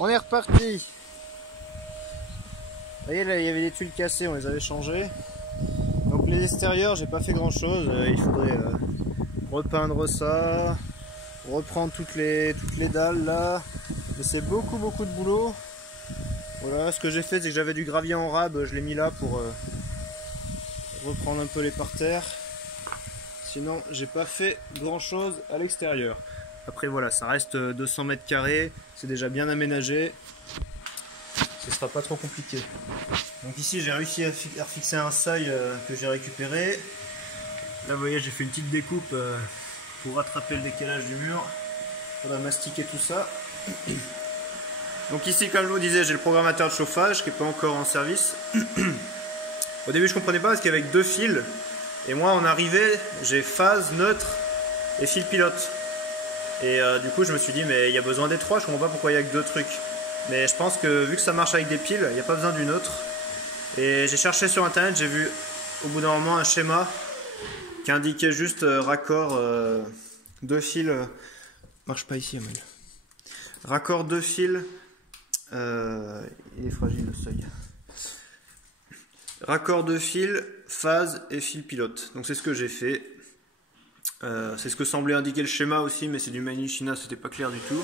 On est reparti. Vous voyez là, il y avait des tuiles cassées, on les avait changées. Donc les extérieurs, j'ai pas fait grand chose. Il faudrait repeindre ça, reprendre toutes les dalles là. Mais c'est beaucoup de boulot. Voilà, ce que j'ai fait, c'est que j'avais du gravier en rab, je l'ai mis là pour reprendre un peu les parterres. Sinon, j'ai pas fait grand chose à l'extérieur. Après voilà, ça reste 200 mètres carrés, c'est déjà bien aménagé. Ce sera pas trop compliqué. Donc ici, j'ai réussi à fixer un seuil que j'ai récupéré. Là, vous voyez, j'ai fait une petite découpe pour rattraper le décalage du mur. On va mastiquer tout ça. Donc ici, comme je vous disais, j'ai le programmateur de chauffage qui n'est pas encore en service. Au début, je comprenais pas parce qu'il y avait que 2 fils. Et moi, en arrivée, j'ai phase, neutre et fil pilote. Et du coup, je me suis dit, mais il y a besoin des 3, je comprends pas pourquoi il n'y a que 2 trucs. Mais je pense que vu que ça marche avec des piles, il n'y a pas besoin d'une autre. Et j'ai cherché sur internet, j'ai vu au bout d'un moment un schéma qui indiquait juste raccord 2 fils. Marche pas ici, Amel. Raccord 2 fils. Il est fragile le seuil. Raccord 2 fils, phase et fil pilote. Donc c'est ce que j'ai fait. C'est ce que semblait indiquer le schéma aussi, mais c'est du Made in China, c'était pas clair du tout.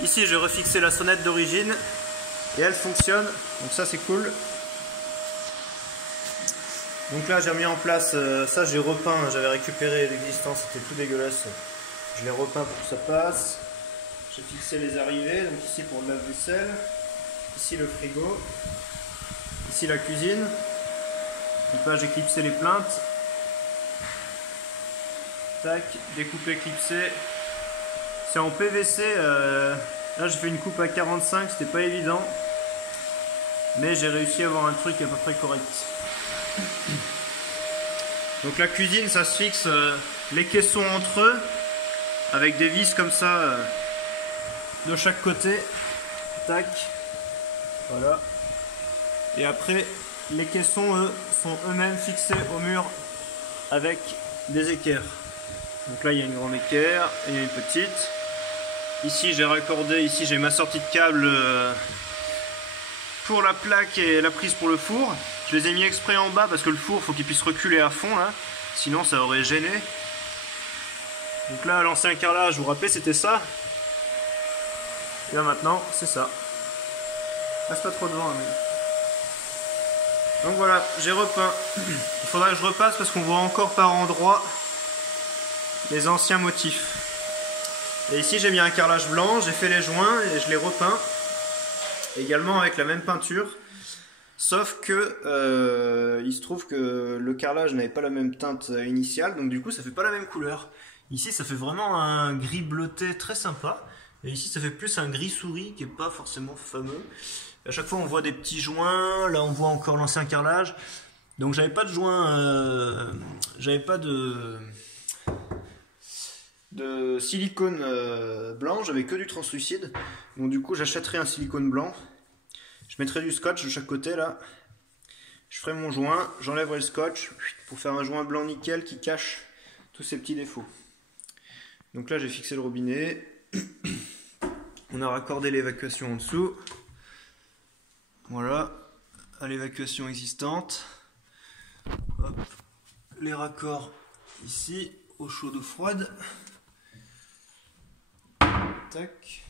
Ici j'ai refixé la sonnette d'origine et elle fonctionne, donc ça c'est cool. Donc là j'ai mis en place, ça j'ai repeint, j'avais récupéré l'existant, c'était tout dégueulasse. Je l'ai repeint pour que ça passe. J'ai fixé les arrivées, donc ici pour le lave-vaisselle, ici le frigo, ici la cuisine. Donc là j'ai clipsé les plaintes. Tac, découpé, clipsé. C'est en PVC, là j'ai fait une coupe à 45, c'était pas évident. Mais j'ai réussi à avoir un truc à peu près correct. Donc la cuisine, ça se fixe les caissons entre eux, avec des vis comme ça de chaque côté. Tac, voilà. Et après, les caissons, eux, sont eux-mêmes fixés au mur avec des équerres. Donc là, il y a une grande équerre et il y a une petite. Ici, j'ai raccordé, ici j'ai ma sortie de câble pour la plaque et la prise pour le four. Je les ai mis exprès en bas parce que le four, faut qu'il puisse reculer à fond là, sinon ça aurait gêné. Donc là, l'ancien carrelage, vous vous rappelez, c'était ça. Et là maintenant, c'est ça. Reste pas trop devant, mais... Donc voilà, j'ai repeint. Il faudra que je repasse parce qu'on voit encore par endroits les anciens motifs. Et ici j'ai mis un carrelage blanc, j'ai fait les joints et je l'ai repeint également avec la même peinture, sauf que il se trouve que le carrelage n'avait pas la même teinte initiale, donc du coup ça fait pas la même couleur. Ici ça fait vraiment un gris bleuté très sympa, et ici ça fait plus un gris souris qui est pas forcément fameux. À chaque fois on voit des petits joints, là on voit encore l'ancien carrelage, donc j'avais pas de joint, j'avais pas de silicone blanc, j'avais que du translucide. Donc du coup j'achèterai un silicone blanc, je mettrai du scotch de chaque côté là, je ferai mon joint, j'enlèverai le scotch pour faire un joint blanc nickel qui cache tous ces petits défauts. Donc là j'ai fixé le robinet, on a raccordé l'évacuation en dessous, voilà, à l'évacuation existante. Hop, les raccords ici, au chaud d'eau froide. Tac.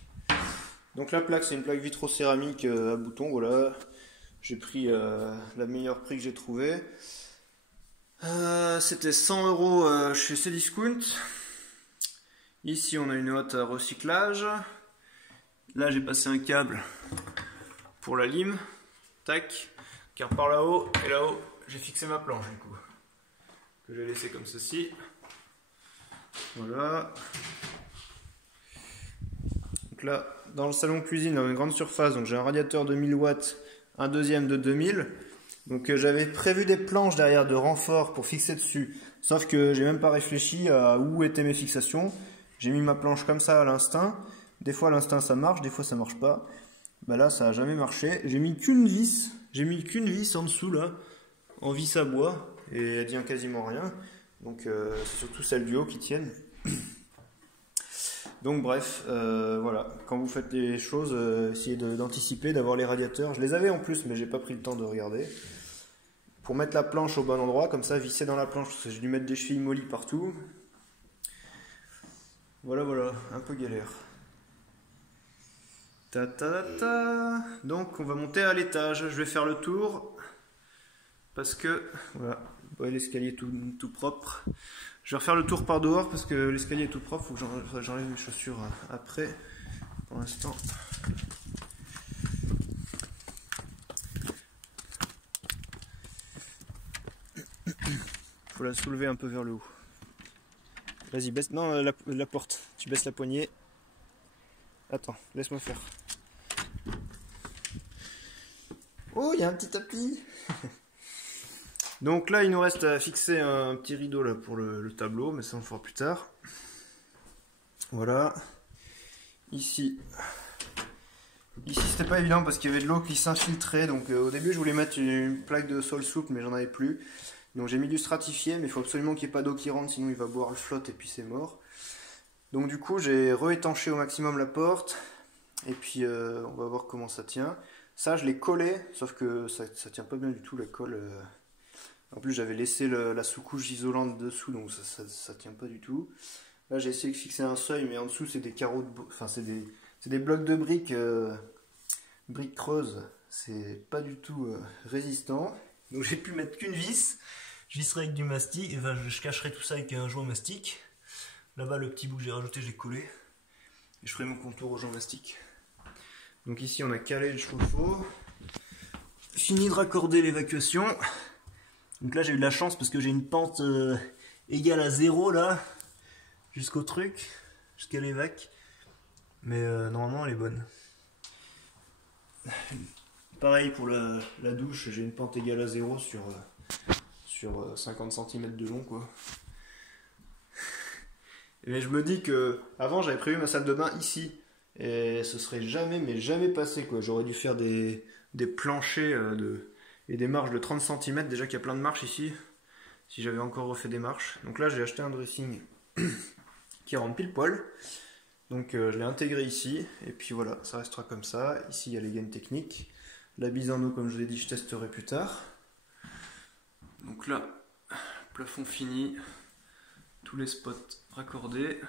Donc la plaque, c'est une plaque vitrocéramique à boutons, voilà. J'ai pris la meilleure prix que j'ai trouvé. C'était 100 € chez Cdiscount. Ici on a une hotte à recyclage. Là j'ai passé un câble pour la lime. Tac. Car par là-haut et là-haut j'ai fixé ma planche du coup. Que j'ai laissé comme ceci. Voilà. Donc là, dans le salon cuisine, dans une grande surface, donc j'ai un radiateur de 1000 watts, un deuxième de 2000. Donc j'avais prévu des planches derrière de renfort pour fixer dessus. Sauf que j'ai même pas réfléchi à où étaient mes fixations. J'ai mis ma planche comme ça à l'instinct. Des fois à l'instinct ça marche, des fois ça marche pas. Bah là ça a jamais marché. J'ai mis qu'une vis. J'ai mis qu'une vis en dessous là, en vis à bois. Et elle tient quasiment rien. Donc c'est surtout celles du haut qui tiennent. Donc Donc bref, voilà, quand vous faites les choses, essayez d'anticiper, d'avoir les radiateurs. Je les avais en plus, mais j'ai pas pris le temps de regarder. Pour mettre la planche au bon endroit, comme ça, visser dans la planche, parce que j'ai dû mettre des chevilles mollies partout. Voilà, voilà, un peu galère. Ta ta ta ta. Donc on va monter à l'étage. Je vais faire le tour parce que voilà, ouais, l'escalier est tout propre. Je vais refaire le tour par dehors parce que l'escalier est tout propre. Faut que j'enlève mes chaussures après. Pour l'instant. Faut la soulever un peu vers le haut. Vas-y, baisse. Non, la porte. Tu baisses la poignée. Attends, laisse-moi faire. Oh, il y a un petit tapis. Donc là, il nous reste à fixer un petit rideau là pour le tableau, mais ça on le fera plus tard. Voilà. Ici c'était pas évident parce qu'il y avait de l'eau qui s'infiltrait. Donc au début, je voulais mettre une plaque de sol souple, mais j'en avais plus. Donc j'ai mis du stratifié, mais il faut absolument qu'il n'y ait pas d'eau qui rentre, sinon il va boire le flotte et puis c'est mort. Donc du coup, j'ai réétanché au maximum la porte. Et puis on va voir comment ça tient. Ça, je l'ai collé, sauf que ça tient pas bien du tout la colle. En plus, j'avais laissé la sous-couche isolante dessous, donc ça tient pas du tout. Là, j'ai essayé de fixer un seuil, mais en dessous, c'est des carreaux de... Enfin, c'est des blocs de briques, briques creuses. C'est pas du tout résistant. Donc, j'ai pu mettre qu'une vis. Je visserai avec du mastic. Enfin, je cacherai tout ça avec un joint mastic. Là-bas, le petit bout que j'ai rajouté, j'ai collé. Et je ferai mon contour au joint mastic. Donc ici, on a calé le chauffe-eau. Fini de raccorder l'évacuation. Donc là, j'ai eu de la chance parce que j'ai une pente égale à 0 là, jusqu'au truc, jusqu'à l'évac. Mais normalement, elle est bonne. Pareil pour la douche, j'ai une pente égale à 0 sur 50 cm de long, quoi. Mais je me dis que avant, j'avais prévu ma salle de bain ici. Et ce serait jamais, mais jamais passé, quoi. J'aurais dû faire des planchers et des marches de 30 cm. Déjà qu'il y a plein de marches ici. Si j'avais encore refait des marches. Donc là, j'ai acheté un dressing qui rentre pile poil. Donc je l'ai intégré ici. Et puis voilà, ça restera comme ça. Ici, il y a les gaines techniques. La bise en eau, comme je l'ai dit, je testerai plus tard. Donc là, plafond fini. Tous les spots raccordés.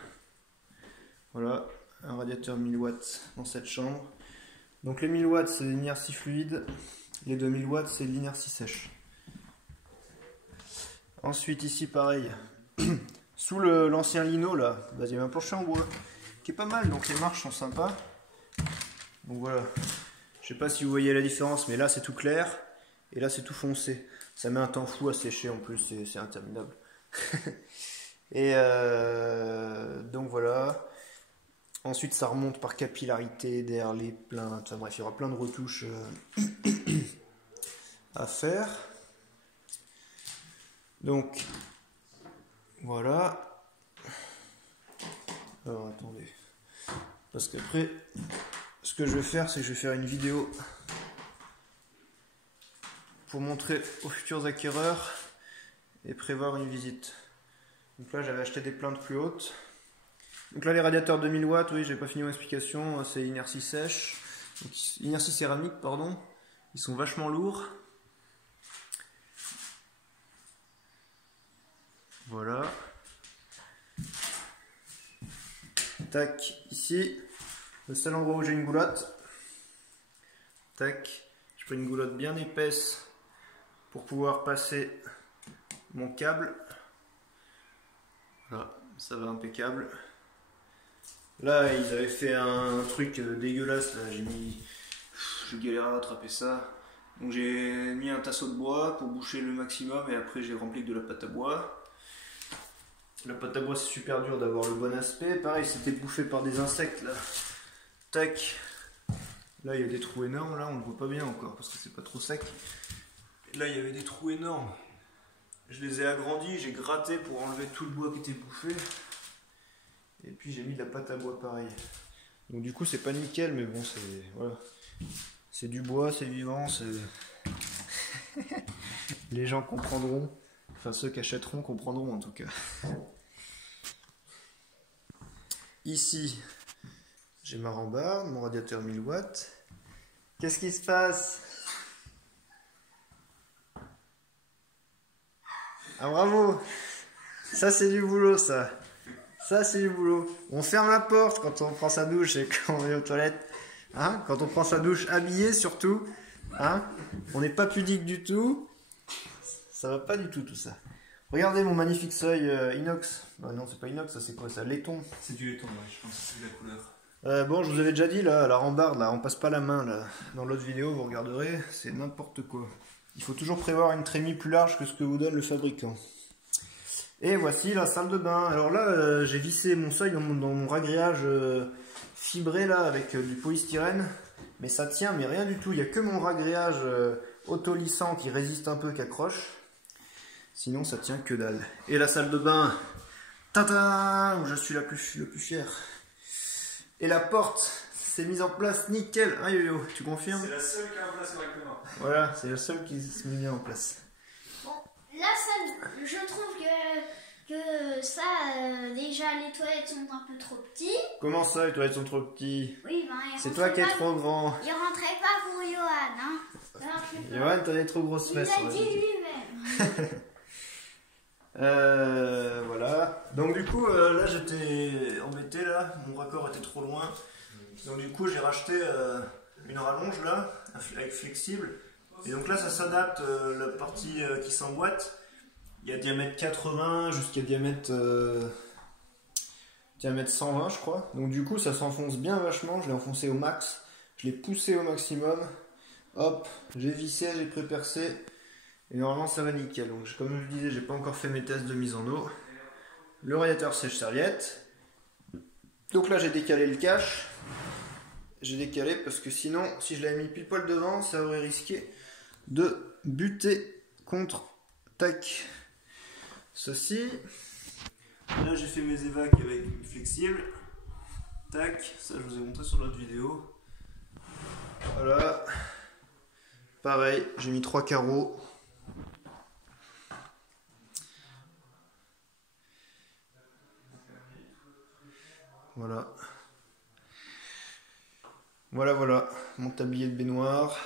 Voilà. Un radiateur 1000 watts dans cette chambre. Donc les 1000 watts c'est l'inertie fluide, les 2000 watts c'est l'inertie sèche. Ensuite ici pareil, sous l'ancien lino là, il y avait un plancher en bois qui est pas mal, donc les marches sont sympas. Donc voilà, je sais pas si vous voyez la différence, mais là c'est tout clair et là c'est tout foncé. Ça met un temps fou à sécher en plus, c'est interminable. Et donc voilà. Ensuite, ça remonte par capillarité, d'air, les plaintes. Enfin bref, il y aura plein de retouches à faire. Donc, voilà. Alors, attendez. Parce qu'après, ce que je vais faire, c'est que je vais faire une vidéo pour montrer aux futurs acquéreurs et prévoir une visite. Donc là, j'avais acheté des plaintes plus hautes. Donc là les radiateurs 2000 watts, oui j'ai pas fini mon explication, c'est inertie sèche, donc, inertie céramique pardon, ils sont vachement lourds. Voilà. Tac, ici, le seul endroit où j'ai une goulotte. Tac, je prends une goulotte bien épaisse pour pouvoir passer mon câble. Voilà, ça va impeccable. Là, ils avaient fait un truc dégueulasse, là, j'ai galéré à rattraper ça. Donc j'ai mis un tasseau de bois pour boucher le maximum et après j'ai rempli de la pâte à bois. La pâte à bois c'est super dur d'avoir le bon aspect. Pareil, c'était bouffé par des insectes là. Tac. Là il y a des trous énormes, là on ne voit pas bien encore parce que c'est pas trop sec. Et là il y avait des trous énormes. Je les ai agrandis, j'ai gratté pour enlever tout le bois qui était bouffé. Et puis j'ai mis de la pâte à bois pareil. Donc du coup c'est pas nickel mais bon c'est voilà. C'est du bois, c'est vivant, les gens comprendront. Enfin ceux qui achèteront comprendront en tout cas. Ici, j'ai ma rambarde, mon radiateur 1000 watts. Qu'est-ce qui se passe? Ah bravo! Ça c'est du boulot ça. Ça c'est du boulot. On ferme la porte quand on prend sa douche et quand on est aux toilettes. Hein? Quand on prend sa douche habillé surtout. Hein? On n'est pas pudique du tout. Ça va pas du tout tout ça. Regardez mon magnifique seuil inox. Ah non, c'est pas inox, ça c'est quoi ça? Laiton. C'est du laiton, ouais, je pense que c'est la couleur. Bon, je vous avais déjà dit là, la rambarde, là, on passe pas la main là. Dans l'autre vidéo, vous regarderez, c'est n'importe quoi. Il faut toujours prévoir une trémie plus large que ce que vous donne le fabricant. Et voici la salle de bain. Alors là, j'ai vissé mon seuil dans mon ragréage fibré là avec du polystyrène. Mais ça tient, mais rien du tout. Il n'y a que mon ragréage autolissant qui résiste un peu, qui accroche. Sinon, ça tient que dalle. Et la salle de bain, tata, où je suis le plus fier. Et la porte, c'est mise en place nickel. Hein Yo-Yo, tu confirmes? C'est la seule qui est en place correctement. Voilà, c'est la seule qui se met bien en place. Bon, là, ça, je trouve que ça, déjà, les toilettes sont un peu trop petites. Comment ça, les toilettes sont trop petits? Oui, ben, C'est toi qui es trop grand. Il rentrait pas pour Johan, hein. Johan, t'as des trop grosses fesses. Il l'a dit lui-même. Voilà. Donc du coup, là j'étais embêté là, mon raccord était trop loin. Donc du coup j'ai racheté une rallonge là, avec flexible. Et donc là ça s'adapte, la partie qui s'emboîte. Il y a diamètre 80 jusqu'à diamètre 120 je crois. Donc du coup ça s'enfonce bien vachement, je l'ai enfoncé au max. Je l'ai poussé au maximum. Hop, j'ai vissé, j'ai pré-percé. Et normalement ça va nickel. Donc comme je disais, j'ai pas encore fait mes tests de mise en eau. Le radiateur sèche-serviette. Donc là j'ai décalé le cache. J'ai décalé parce que sinon, si je l'avais mis pile poil devant, ça aurait risqué de buter contre tac. Ceci. Là j'ai fait mes évacs avec flexible. Tac, ça je vous ai montré sur l'autre vidéo. Voilà. Pareil, j'ai mis 3 carreaux. Voilà. Voilà, mon tablier de baignoire.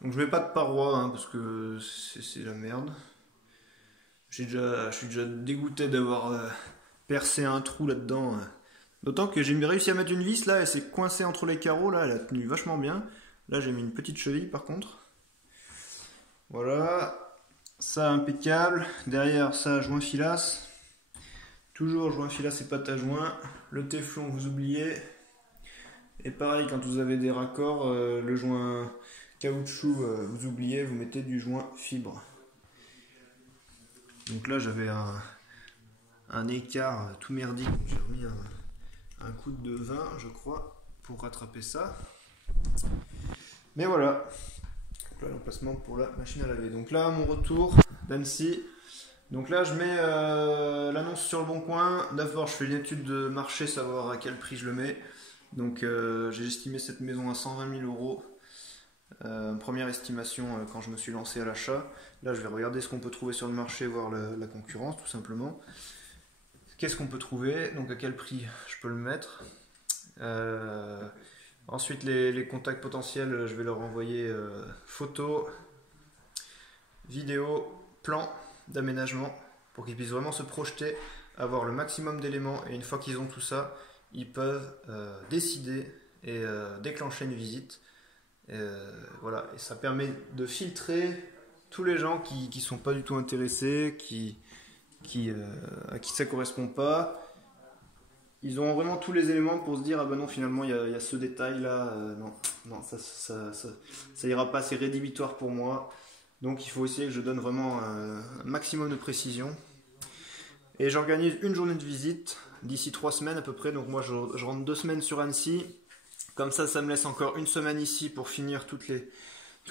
Donc je mets pas de paroi hein, parce que c'est la merde. Je suis déjà dégoûté d'avoir percé un trou là-dedans. D'autant que j'ai réussi à mettre une vis là, elle s'est coincée entre les carreaux là, elle a tenu vachement bien. Là j'ai mis une petite cheville par contre. Voilà, ça impeccable. Derrière ça, joint filasse. Toujours joint filasse et pâte à joint. Le téflon, vous oubliez. Et pareil, quand vous avez des raccords, le joint caoutchouc, vous oubliez, vous mettez du joint fibre. Donc là, j'avais un écart tout merdique. J'ai remis un coup de 20, je crois, pour rattraper ça. Mais voilà. Donc là, l'emplacement pour la machine à laver. Donc là, mon retour d'Annecy. Donc là je mets l'annonce sur le bon coin. D'abord je fais une étude de marché, savoir à quel prix je le mets. Donc j'ai estimé cette maison à 120 000 €. Première estimation quand je me suis lancé à l'achat. Là je vais regarder ce qu'on peut trouver sur le marché, voir la concurrence tout simplement. Qu'est-ce qu'on peut trouver, donc à quel prix je peux le mettre. Ensuite les contacts potentiels, je vais leur envoyer photos, vidéos, plans d'aménagement pour qu'ils puissent vraiment se projeter, avoir le maximum d'éléments, et une fois qu'ils ont tout ça, ils peuvent décider et déclencher une visite. Voilà, et ça permet de filtrer tous les gens qui sont pas du tout intéressés, à qui ça correspond pas. Ils ont vraiment tous les éléments pour se dire ah ben non, finalement il y a ce détail là, non ça ira pas, c'est rédhibitoire pour moi. Donc il faut essayer que je donne vraiment un maximum de précision. Et j'organise une journée de visite d'ici 3 semaines à peu près. Donc moi je rentre 2 semaines sur Annecy. Comme ça me laisse encore 1 semaine ici pour finir tous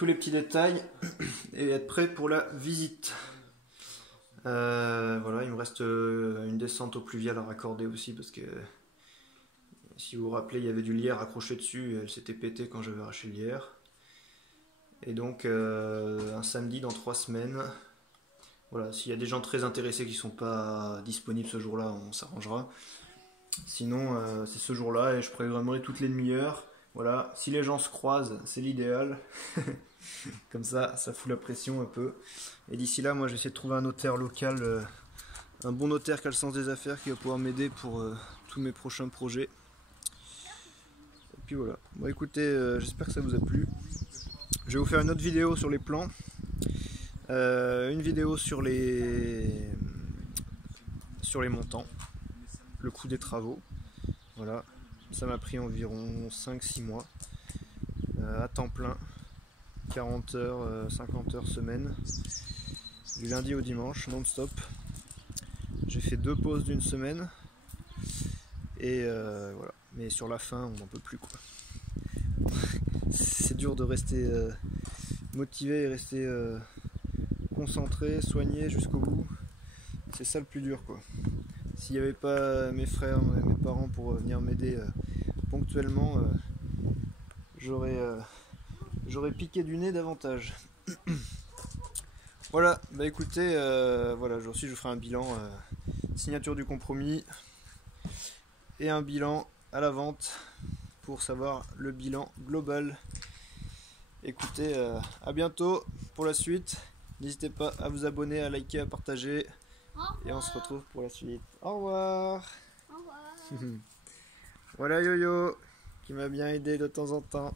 les petits détails et être prêt pour la visite. Voilà, il me reste une descente au pluvial à raccorder aussi parce que si vous vous rappelez, il y avait du lierre accroché dessus, elle s'était pétée quand j'avais arraché le lierre. Et donc un samedi dans 3 semaines. Voilà, s'il y a des gens très intéressés qui ne sont pas disponibles ce jour-là, on s'arrangera. Sinon, c'est ce jour-là et je programmerai toutes les demi-heures. Voilà, si les gens se croisent, c'est l'idéal. Comme ça fout la pression un peu. Et d'ici là, moi, j'essaie de trouver un notaire local, un bon notaire qui a le sens des affaires, qui va pouvoir m'aider pour tous mes prochains projets. Et puis voilà. Bon, écoutez, j'espère que ça vous a plu. Je vais vous faire une autre vidéo sur les plans. Une vidéo sur les montants, le coût des travaux. Voilà, ça m'a pris environ 5-6 mois à temps plein, 40 heures, 50 heures semaine, du lundi au dimanche, non-stop. J'ai fait 2 pauses d'une semaine et voilà. Mais sur la fin, on n'en peut plus quoi. C'est dur de rester motivé et rester concentré, soigné jusqu'au bout. C'est ça le plus dur quoi. S'il n'y avait pas mes frères, mes parents pour venir m'aider ponctuellement, j'aurais piqué du nez davantage. Voilà, bah écoutez, voilà, aujourd'hui je vous ferai un bilan, signature du compromis et un bilan à la vente pour savoir le bilan global. Écoutez, à bientôt pour la suite. N'hésitez pas à vous abonner, à liker, à partager. Et on se retrouve pour la suite. Au revoir. Au revoir. Voilà Yo-Yo qui m'a bien aidé de temps en temps.